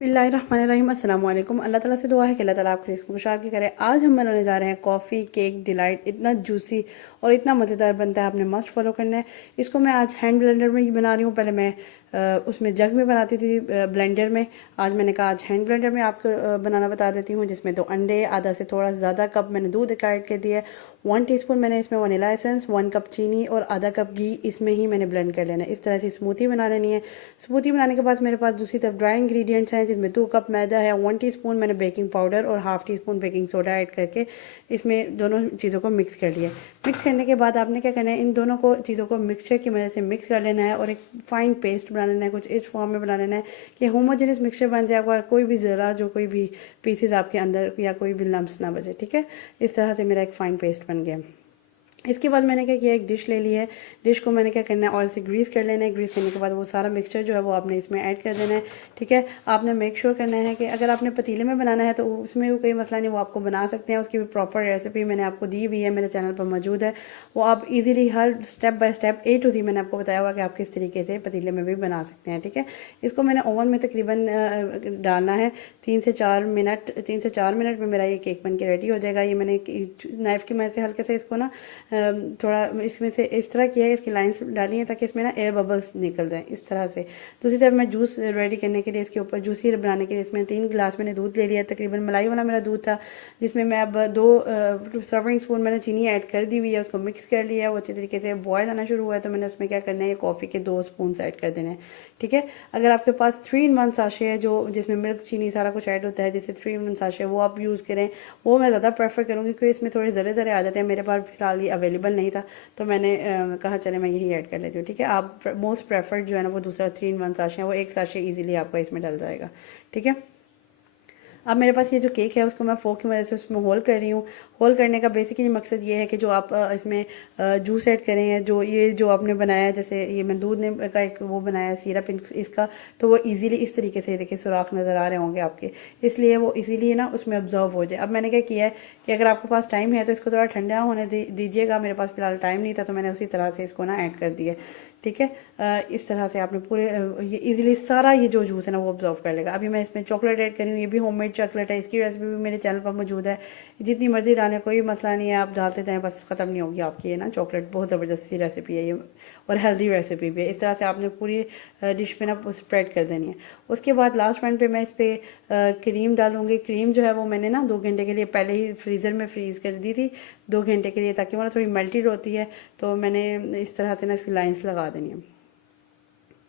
बिस्मिल्लाहिर्रहमानिर्रहीम अस्सलाम वालेकुम। अल्लाह ताला से दुआ है कि अल्लाह ताला आपके रिस्क को खुशहाल की करे। आज हम बनाने जा रहे हैं कॉफ़ी केक डिलाइट। इतना जूसी और इतना मज़ेदार बनता है, आपने मस्ट फॉलो करना है इसको। मैं आज हैंड ब्लेंडर में ही बना रही हूँ। पहले मैं उसमें जग में बनाती थी, ब्लेंडर में। आज मैंने कहा आज हैंड ब्लेंडर में आपको बनाना बता देती हूँ, जिसमें 2 अंडे, आधा से थोड़ा ज़्यादा कप मैंने दूध ऐड कर दिया है, 1 टीस्पून मैंने इसमें वनीला एसेंस, 1 कप चीनी और आधा कप घी इसमें ही मैंने ब्लेंड कर लेना है। इस तरह से स्मूथी बना लेनी है। स्मूथी बनाने के बाद मेरे पास दूसरी तरफ ड्राई इंग्रेडिएंट्स हैं, जिसमें 2 कप मैदा है, 1 टीस्पून मैंने बेकिंग पाउडर और half teaspoon baking soda add करके इसमें दोनों चीज़ों को मिक्स कर लिया। मिक्स करने के बाद आपने क्या करना है, इन दोनों को चीज़ों को मिक्सचर की मदद से मिक्स कर लेना है और एक फ़ाइन पेस्ट बना लेना है, कुछ इस फॉर्म में बना लेना है कि होमोजेनियस मिक्सचर बन जाए, आपका कोई भी ज़रा जो कोई भी पीसेस आपके अंदर या कोई भी लम्स ना बचे। ठीक है, इस तरह से मेरा एक फ़ाइन पेस्ट बन गया। इसके बाद मैंने क्या किया, एक डिश ले ली है। डिश को मैंने क्या करना है, ऑयल से ग्रीस कर लेना है। ग्रीस करने के बाद वो सारा मिक्सचर जो है वो आपने इसमें ऐड कर देना है। ठीक है, आपने मेक श्योर करना है कि अगर आपने पतीले में बनाना है तो उसमें भी कोई मसला नहीं, वो आपको बना सकते हैं। उसकी भी प्रॉपर रेसिपी मैंने आपको दी हुई है, मेरे चैनल पर मौजूद है। वो आप easily her step by step A to Z मैंने आपको बताया हुआ कि आप किस तरीके से पतीले में भी बना सकते हैं। ठीक है, इसको मैंने ओवन में तकरीबन डालना है 3 से 4 मिनट। 3 से 4 मिनट में मेरा ये केक बन के रेडी हो जाएगा। ये मैंने नाइफ़ की मदद से हल्के से इसको ना थोड़ा इसमें से इस तरह किया है, इसकी लाइंस डाली हैं ताकि इसमें ना एयर बबल्स निकल जाएं इस तरह से। दूसरी तरफ मैं जूस रेडी करने के लिए, इसके ऊपर जूसी बनाने के लिए इसमें 3 गिलास मैंने दूध ले लिया। तकरीबन मलाई वाला मेरा दूध था, जिसमें मैं अब 2 सर्विंग स्पून मैंने चीनी ऐड कर दी हुई है। उसको मिक्स कर लिया है, वो अच्छी तरीके से बॉयल आना शुरू हुआ है तो मैंने उसमें क्या करना है, कॉफ़ी के 2 स्पून ऐड कर देने हैं। ठीक है, अगर आपके पास 3 in 1 साशे है जो जिसमें मिल्क चीनी सारा कुछ ऐड होता है, जैसे 3 in 1 साशे, वो आप यूज़ करें। वो मैं ज़्यादा प्रेफर करूँगी क्योंकि इसमें थोड़े ज़रे ज़रे आ जाते हैं। मेरे पास फिलहाल ये अवेलेबल नहीं था तो मैंने कहा चले मैं यही ऐड कर लेती हूँ। ठीक है, आप मोस्ट प्रेफर्ड जो है ना वो दूसरा 3 in 1 साशे है, वो 1 साशे ईजिली आपका इसमें डल जाएगा। ठीक है, अब मेरे पास ये जो केक है उसको मैं फोक की मदद से उसमें होल कर रही हूँ। होल करने का बेसिकली मकसद ये है कि जो आप इसमें जूस ऐड करें, जो ये जो आपने बनाया है, जैसे ये मैं दूध ने का एक वो बनाया है सिरप इसका, तो वो इजीली इस तरीके से देखिए सुराख नज़र आ रहे होंगे आपके, इसलिए वो इजीली ना उसमें ऑब्जर्व हो जाए। अब मैंने क्या किया है कि अगर आपके पास टाइम है तो इसको थोड़ा ठंडा होने दीजिएगा। मेरे पास फिलहाल टाइम नहीं था तो मैंने उसी तरह से इसको ना ऐड कर दिया। ठीक है, इस तरह से आपने पूरे ये इजीली सारा ये जो जूस है ना वो ऑब्जर्व कर लेगा। अभी मैं इसमें चॉकलेट ऐड कर रही हूँ, ये भी होममेड चॉकलेट है, इसकी रेसिपी भी मेरे चैनल पर मौजूद है। जितनी मर्जी डालें कोई मसला नहीं है, आप डालते जाएँ, बस ख़त्म नहीं होगी आपकी ये ना चॉकलेट। बहुत ज़बरदस्त सी रेसिपी है ये और हेल्दी रेसिपी भी है। इस तरह से आपने पूरी डिश पे ना स्प्रेड कर देनी है। उसके बाद लास्ट पॉइंट पे मैं इस पर क्रीम डालूँगी। क्रीम जो है वो मैंने ना 2 घंटे के लिए पहले ही फ्रीज़र में फ्रीज़ कर दी थी, 2 घंटे के लिए, ताकि वो ना थोड़ी मेल्टेड होती है। तो मैंने इस तरह से ना इसकी लाइन्स लगा देनी है।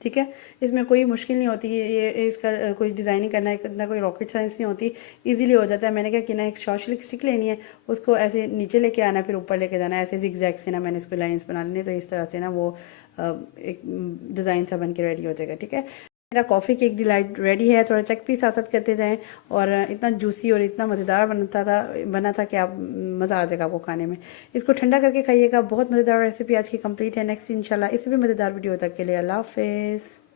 ठीक है, इसमें कोई मुश्किल नहीं होती है, ये इसका कोई डिज़ाइनिंग करना है, इतना कोई रॉकेट साइंस नहीं होती, इजीली हो जाता है। मैंने क्या किया, एक शॉर्ट स्टिक लेनी है, उसको ऐसे नीचे लेके आना है, फिर ऊपर लेके जाना है, ऐसे जिगजैग से ना मैंने इसको लाइंस बना लेनी है। तो इस तरह से ना वो एक डिज़ाइन सा बन के रेडी हो जाएगा। ठीक है, मेरा कॉफ़ी केक डिलाइट रेडी है। थोड़ा चेक भी साथ साथ करते जाएं। और इतना जूसी और इतना मज़ेदार बना था कि आप मज़ा आ जाएगा आपको खाने में। इसको ठंडा करके खाइएगा। बहुत मज़ेदार रेसिपी आज की कंप्लीट है। नेक्स्ट इंशाल्लाह इससे भी मज़ेदार वीडियो तक के लिए अल्लाह हाफ़िज़।